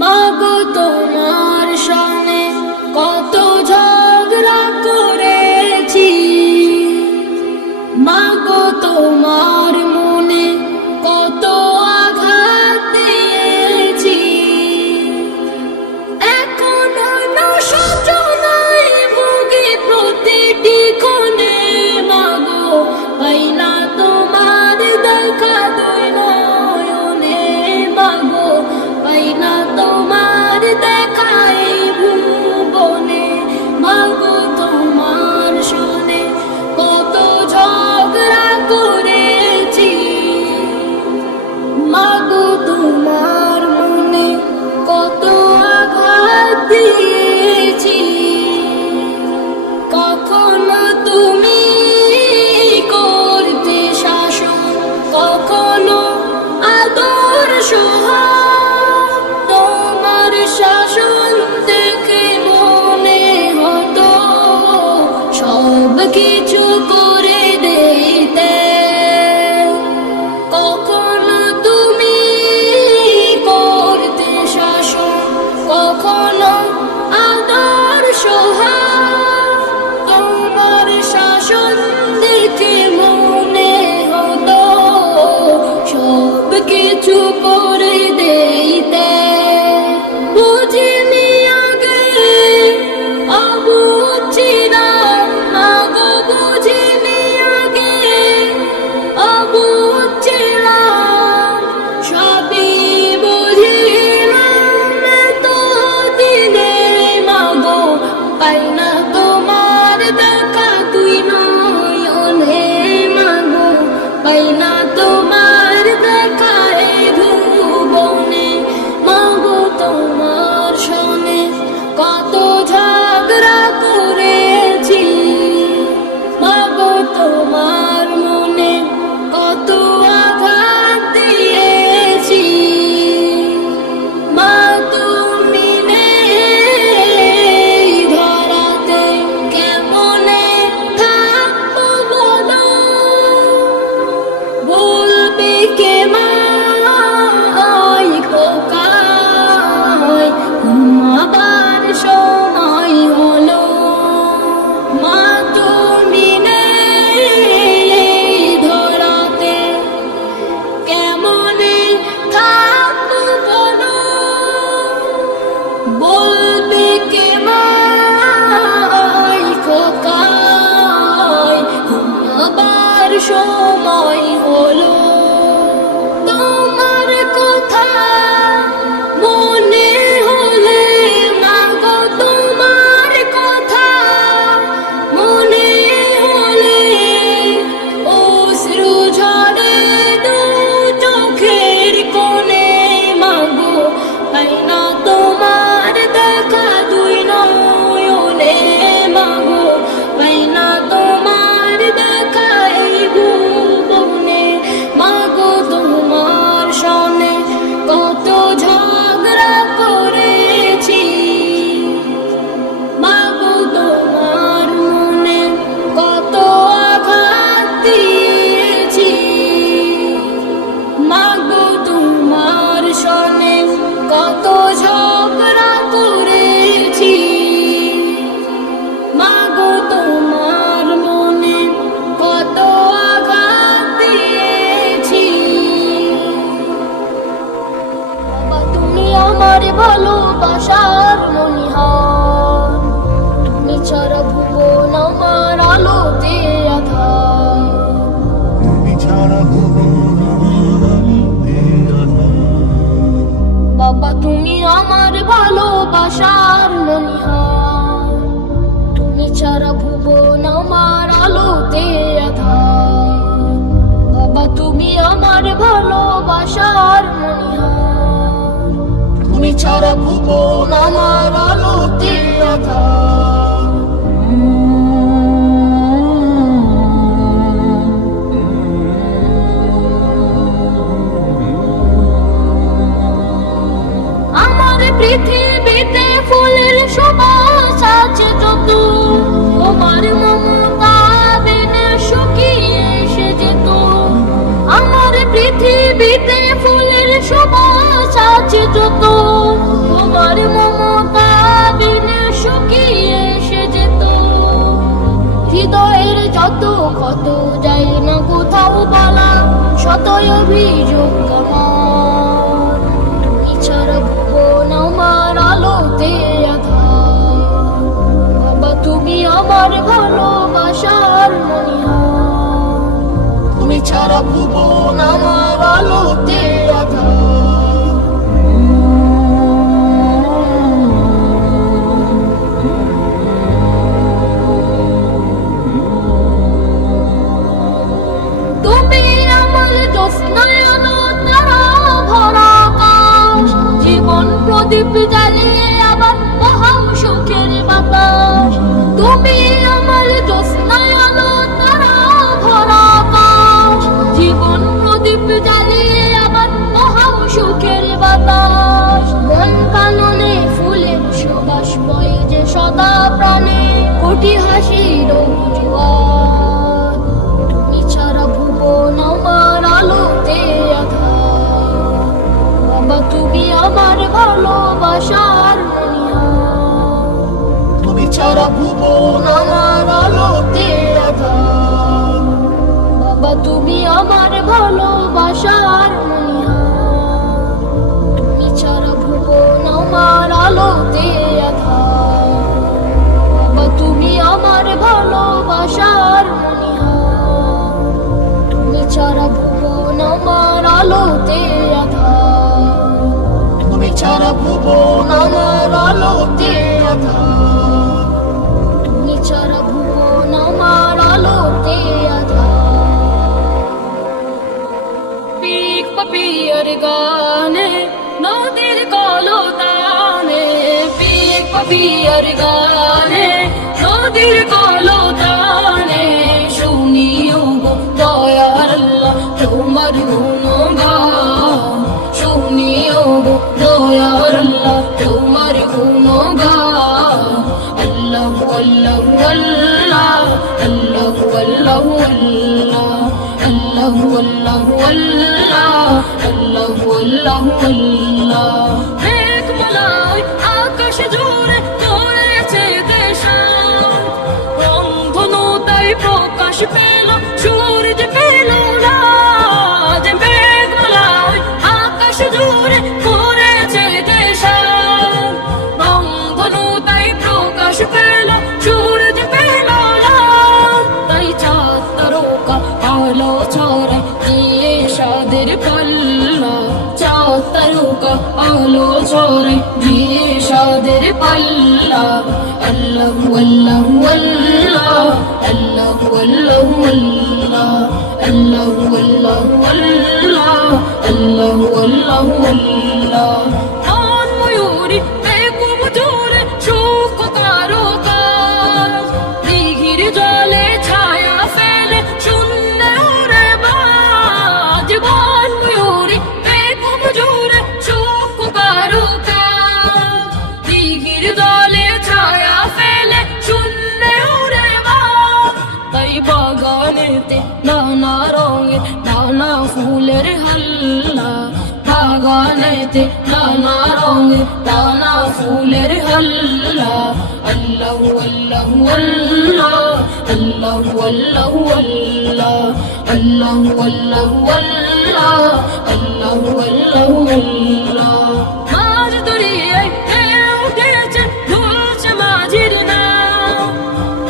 মাগো তোমার সনে কত ঝগড়া করেছি, মাগো তোমার মনে কত আঘাত দিয়েছি। এখনো সূচনায় ভুগি প্রতিটি ক্ষণে, মাগো পাই না তোমার দেখা দুই নয়নে, মাগো পাই না তোমার দেখা এই ভুবনে। মাগো তোমার সনে কত ঝগড়া করেছি, মাগো তোমার মনে কত আঘাত দিয়েছি। কখনো তুমি করতে শাসন, কখনো আদর সোহাগ, তোমার শাসন দেখে মনে হতো সব কিছু করে দিতে। কখনো তুমি করতে শাসন, কখনো আদর সোহাগ, তোমার শাসন দেখে মনে হতো সব কিছু করে দিতে। বুঝিনি আগে অবুঝ ছিলাম, মাগো বুঝিনি আগে অবুঝ ছিলাম, সবই বুঝিলাম এতদিনে। মাগো পাই না তোমার দেখা দুই নয়নে, মাগো পাই না তোমার দেখা এই ভুবনে। মাগো তোমার সনে কত ঝগড়া করেছি, মাগো তোমার মনে কত আঘাত দিয়েছি। মা তুমি নেই ধরাতে, কেমনে থাকবো বলো, বলবে কে মা আয় খোকা আয়, ঘুমাবার সময় হলো। মা তুমি নেই ধরাতে, কেমনে থাকবো বলো, বলবে কে মা আয় খোকা আয়, ঘুমাবার সময় হলো। তোমার কথা মনে হলে, মাগো তোমার কথা মনে হলে অশ্রু ঝরে দু চোখের কোণে। মাগো পাই না তোমার দেখা দুই নয়নে, মাগো পাই না তোমার দেখা এই ভুবনে। মাগো তোমার সনে কত ঝগড়া করেছি, মাগো তোমার মনে কত আঘাত দিয়েছি। মাগো তোমার সনে কত ঝগড়া করেছি, মাগো তোমার মনে কত আঘাত দিয়েছি। বাবা তুমি আমার ভালোবাসার মনিহার, তুমি ছাড়া ভুবন আমার আলোতে আধার। তুমি ছাড়া ভুবন আমার আলোতে আঁধার। বাবা তুমি আমার ভালোবাসার মনিহার, তুমি ছাড়া ভুবন আমার আলোতে আধার। বাবা তুমি আমার ভালোবাসার মনিহার, তুমি ছাড়া ভুবন আমার আলোতে আধার। আমার পৃথিবীতে ফুলের সুবাস আছে যত, তোমার মমতা বিনে শুকিয়ে এসে যেত। আমার পৃথিবীতে ফুলের সুবাস আছে যত, ছাড়া ভুবন আমার আলোতে আঁধার। বাবা তুমি আমার ভালোবাসার মনিহার, তুমি ছাড়া ভুবন আমার আলোতে আঁধার। তুমি আমার জ্যোৎস্নায় আলো তারা ভরা আকাশ, জীবন প্রদীপ জ্বালিয়ে আবার বহাও সুখের বাতাস। তুমি আমার জ্যোৎস্নায় আলো তারা ভরা আকাশ, জীবন প্রদীপ জ্বালিয়ে আবার বহাও সুখের বাতাস। মন কাননে ফুলের সুবাস বয়ে যে সদা প্রাণে, কোটি হাসির জোয়ার। তুমি ছাড়া ভুবন আমার আলোতে আঁধার। বাবা তুমি আমার ভালোবাসার মনিহার, তুমি ছাড়া ভুবন আমার আলোতে আঁধার। বাবা তুমি আমার ভালোবাসার মনিহার। তুমি ছাড়া ভুবন আমার আলোতে আঁধার। বাবা তুমি আমার ভালোবাসার মনিহার। তুমি ছাড়া ভুবন আমার আলোতে আঁধার। তুমি ছাড়া ভুবন আমার আলোতে আঁধার। তুমি ছাড়া ভুবন আমার আলোতে আঁধার। পিক পাপিয়ার গানে নদীর কলতানে, পিক পাপিয়ার গানে নদীর কলতানে, শুনিও গো দয়ার আল্লাহ তোমার গুণগান। শুনিও গো দয়ার আল্লাহ তোমার গুণগান। আল্লাহ আল্লাহ আল্লাহ আল্লাহ আল্লাহ আল্লাহ আল্লাহ আল্লাহ আল্লাহ আল্লাহ আল্লাহ। মেঘমালায় আকাশ জুড়ে ধরেছে দেশাল, রংধনু তাই প্রকাশ পেল সূর্য পেল রাজ। মেঘমালায় আকাশ জুড়ে ধরেছে দেশাল, রংধনু তাই প্রকাশ পেল সূর্য পেল রাজ। তাই চাঁদ তারকা আলো ছড়ায় দিয়ে সাদের পাল্লা, চাঁদ তারকা আলো ছড়ায় দিয়ে সাদের পাল্লা। আল্লাহ আল্লাহ আল্লাহ আল্লাহ আল্লাহ আল্লাহ আল্লাহ আল্লাহ আল্লাহ আল্লাহ আল্লাহ। মন ময়ূরী বেকুব জোরে সুখ কারো কাজ, দিঘির জলে ছায়া ফেলে শূন্য উড়ে বাজ। মন ময়ূরী বেকুব জোরে সুখ কারো কাজ, দিঘির জলে ছায়া ফেলে শূন্য উড়ে বাজ। তাই বাগানেতে নানা রঙের নানা ফুলের হাল্লা, বাগানেতে নানা রঙের নানা ফুলের হাল্লা। আল্লাহ আল্লাহ আল্লাহ আল্লাহ আল্লাহ আল্লাহ আল্লাহ আল্লাহ আল্লাহ আল্লাহ আল্লাহ। মাঝ দরিয়ায় ঢেউ উঠেছে দুলছে মাঝির নাও,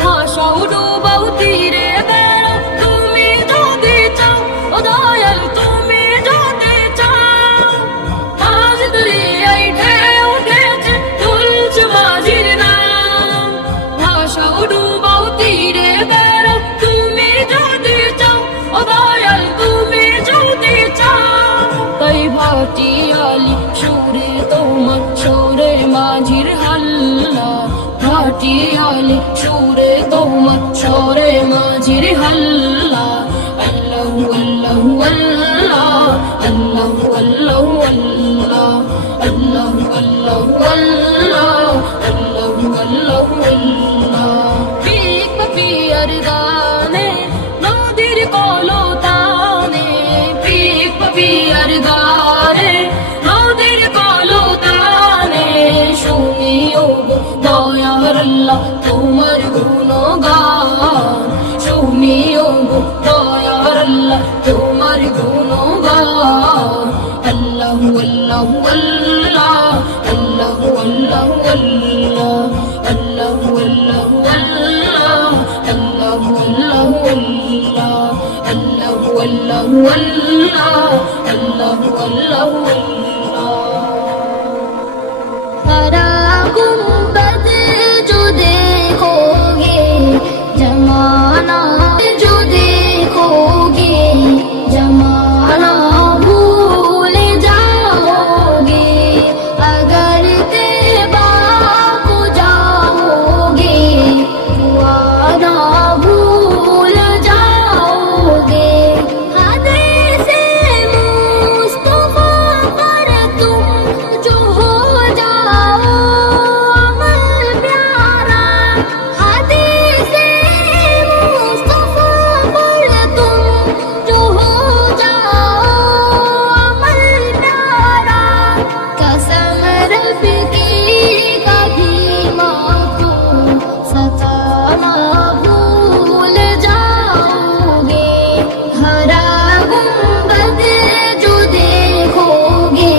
ভাসাও ডুবাও তীরে বেড়াও তুমি যদি চাও, ও দয়াল তুমি যদি চাও। মাঝ দরিয়ায় ঢেউ উঠেছে দুলছে মাঝির নাও, ভাসাও ডুবাও তীরে বেড়াও তুমি যদি চাও, ও দয়াল তুমি যদি চাও। তাই ভাটিয়ালি সুরে তোমার সুরে মাঝির হাল্লা, ভাটিয়ালি সুরে তোমার সুরে মাঝির হাল্লা। আল্লাহ আল্লাহ আল্লাহ আল্লাহ আল্লাহ আল্লাহ আল্লাহ আল্লাহ আল্লাহ আল্লাহ আল্লাহ। পিক পাপিয়ার গানে নদীর কলতানে, পিক পাপিয়ার গানে নদীর কলতানে, শুনিও গো দয়ার আল্লাহ তোমার গুণগান। শুনিও গো দয়ার আল্লাহ তোমার গুণগান। আল্লাহ আল্লাহ আল্লাহ अल्लाहु अल्लाह अल्लाहु अल्लाहु अल्लाह। हरा गुंबद जो देखोगे जमाना, जो देखोगे जमाना भूल जाओगे। अगर तैबा को जाओगे पुराना भूल जाओगे। हदीसे मुस्तफा पर तुम जो हो जाओ अमल प्यारा। हदीसे मुस्तफा पर तुम जो हो जाओ अमल प्यारा। कसम रब की कभी माखो सताना भूल जाओगे। हरा गुंबद जो देखोगे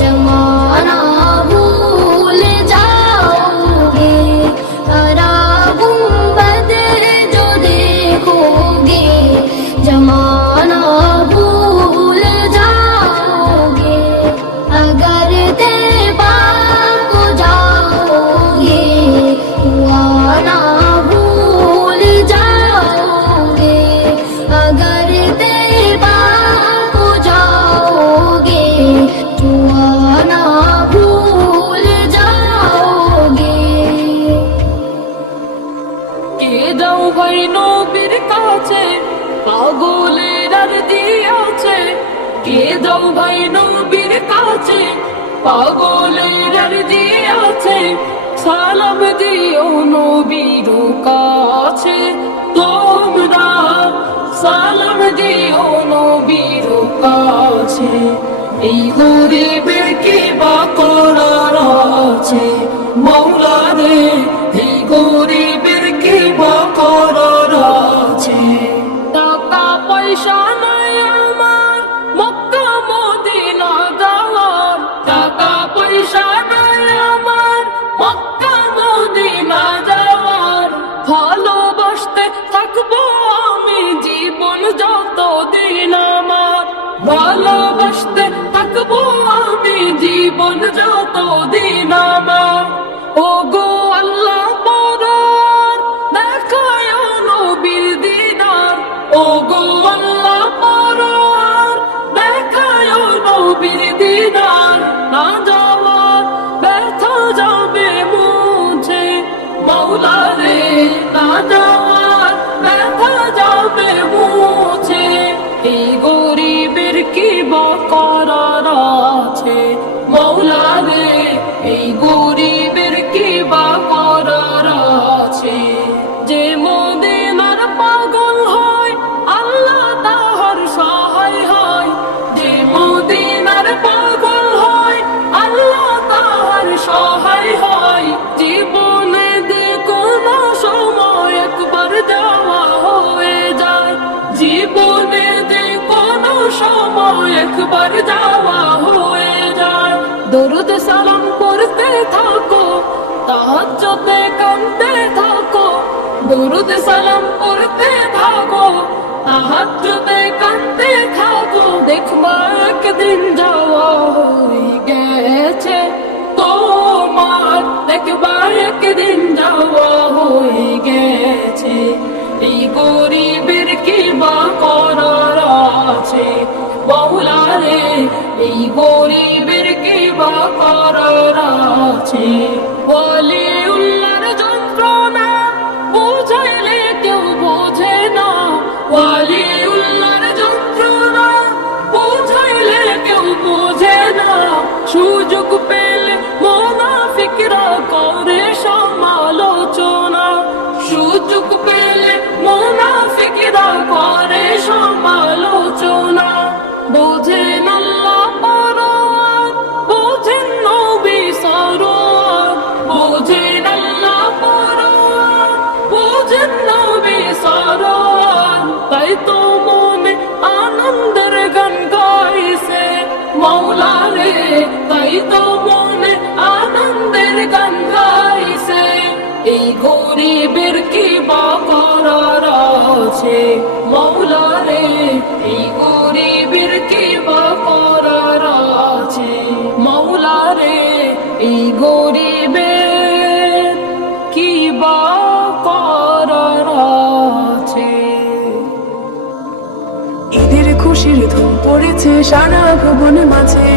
जमाना भूल जाओगे। हरा गुंबद जो देखोगे जमाना भूल जाओगे। अगर तैबा को जाओगे पुराना भूल जाओगे। अगर तैबा को जाओगे पुराना भूल जाओगे। কে যাও ভাই নবীর কাছে পাগলের আরজি আছে। কে যাও ভাই নবীর কাছে পাগলের আরজি আছে। সালাম দিও নবীর কাছে তোমরা, সালাম দিও নবীর কাছে। এই গরিবের কি বা করার আছে মওলা রে, এই গরিবের কি বা করার আছে। টাকা পয়সা নাই আমার মক্কা মদিনা যাওয়ার। টাকা পয়সা নাই আমার মক্কা মদিনা যাওয়ার। ভালোবাসতে থাকবো আমি জীবন যতদিন আমার। ভালোবাসতে থাকবো আমি জীবন যতদিন আমার। ও গো আল্লাহ পরার দেখায় নবীর দিদার। ও গো আল্লাহ পরার দেখায় নবীর দিদার। না যাওয়ার ব্যথা যাবে মুছে মওলা রে, না যাওয়ার ব্যথা যাবে মুছে। এই গরিবের কি বা করার আছে মওলা রে, এই গরিবের কি বা করার আছে। যে মদিনার পাগল হয় আল্লাহ তাহার সহায় হয়। যে মদিনার পাগল হয় আল্লাহ তাহার সহায় হয়। জীবনে যে কোনো সময় একবার যাওয়া হয়ে যায়। জীবনে যে কোনো সময় একবার যাওয়া হয়ে যায়। দরুদ সালাম পড়তে থাকো তাহাজ্জুদে কাঁদতে থাকো। দরুদ সালাম পড়তে থাকো তাহাজ্জুদে কাঁদতে থাকো। দেখবা একদিন যাওয়া হয়ে গেছে তোমার। দেখবা একদিন যাওয়া হয়ে গেছে। এই গরিবের কি বা করার আছে মওলা রে, এই গরিবের কি বা করার আছে। ওয়ালিউল্লাহর যন্ত্রণা বুঝাইলে কেউ বোঝে না। ওয়ালিউল্লাহর যন্ত্রণা বুঝাইলে কেউ বোঝে না। সুযোগ পেলে মুনাফিকরা করে সমালোচনা। সুযোগ পেলে মুনাফিকরা করে সমালোচনা। বোঝেন আল্লাহ পরার, বোঝেন নবী সরোয়ার। বোঝেন আল্লাহ পরার, বোঝেন নবী সরোয়ার। তাই তো মনে আনন্দের গান গাইছে মওলা রে, তাই তো মনে আনন্দের গান গাইছে। এই গরিবের কি বা করার আছে মৌলা রে এই গরিবের কি বা করার আছে মৌলা রে এই গরিবের কি বা করার আছে। ঈদের খুশির ধুম পড়েছে সারা ভুবন মাঝে,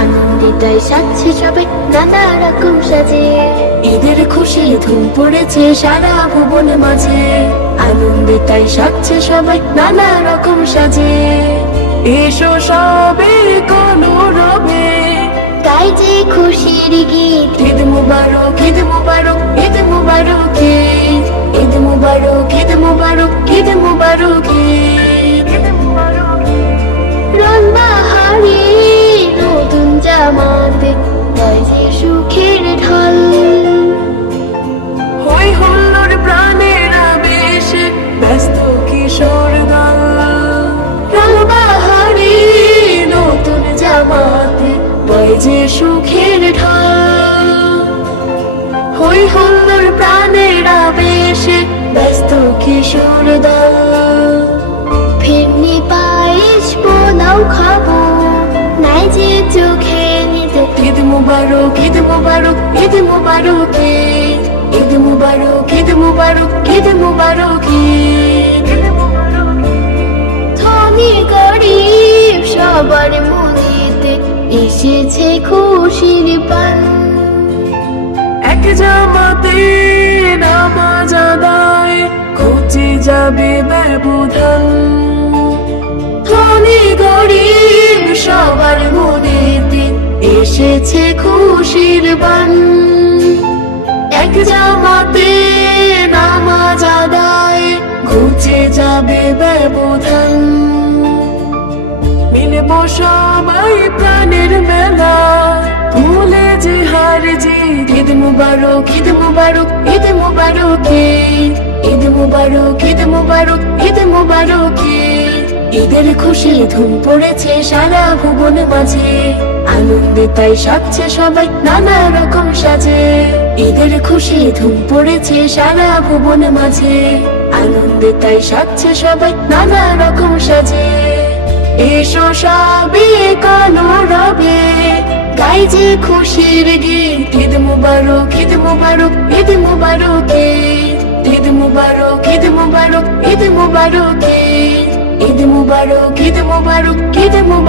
আনন্দিতায় সাজছে সবাই নানা রকম সাজে। ঈদের খুশির ধুম পড়েছে সারা ভুবন মাঝে, আনন্দিতায় সাজছে সবাই নানা রকম সাজে। এসো সবে কোনো রবে গাই যে খুশির গীত, ঈদ মুবারক ঈদ মুবারক ঈদ মুবারক ঈদ, ঈদ মুবারক ঈদ মুবারক ঈদ মুবারক ঈদ, ঈদ মুবারক রং বাহারি নতুন জামাতে গাই যে সুখের ঢল। হই হুল্লোড় প্রাণের আবেশে ব্যস্ত কিশোর দল, রং বাহারি নতুন জামাতে বয় যে সুখের ঢল। হই হুল্লোড় প্রাণের আবেশে ব্যস্ত কিশোর দল, ফিরনি পায়েস পোলাও খাবো নাই যে চোখে নিতে। ঈদ মুবারক ঈদ মুবারক ঈদ মুবারক ঈদ, ঈদ মুবারক ঈদ মুবারক ঈদ মুবারক ঈদ, ঈদ মুবারক ধনী গরিব সবার মনেতে এসেছে খুশির পান। এক জামাতে নামাজ আদায় ঘুচে যাবে ব্যবধান, ধনী গরিব সবার মনেতে এসেছে খুশির বান। এক জামাতে নামাজ আদায় ঘুচে যাবে ব্যবধান, মিলব সবাই প্রাণের মেলা ভুলে যে হার জিত। ঈদ মুবারক ঈদ মুবারক ঈদ মুবারক ঈদ, ঈদ মুবারক ঈদ মুবারক ঈদ মুবারক ঈদ। ঈদের খুশি ধুম পড়েছে সারা ভুবন মাঝে, আনন্দিতায় সাজছে সবাই নানা রকম সাজে। ঈদের খুশি ধুম পড়েছে সারা ভুবন মাঝে, আনন্দিতায় সাজছে সবাই নানা রকম সাজে। এসো সবে কানো রবে গাই যে খুশির গীত। ঈদ মুবারক ঈদ মুবারক ঈদ মুবারক ঈদ, ঈদ মুবারক ঈদ মুবারক ঈদ মুবারক ঈদ, ঈদ মুবারক ঈদ মুবারক ঈদ মুবারক।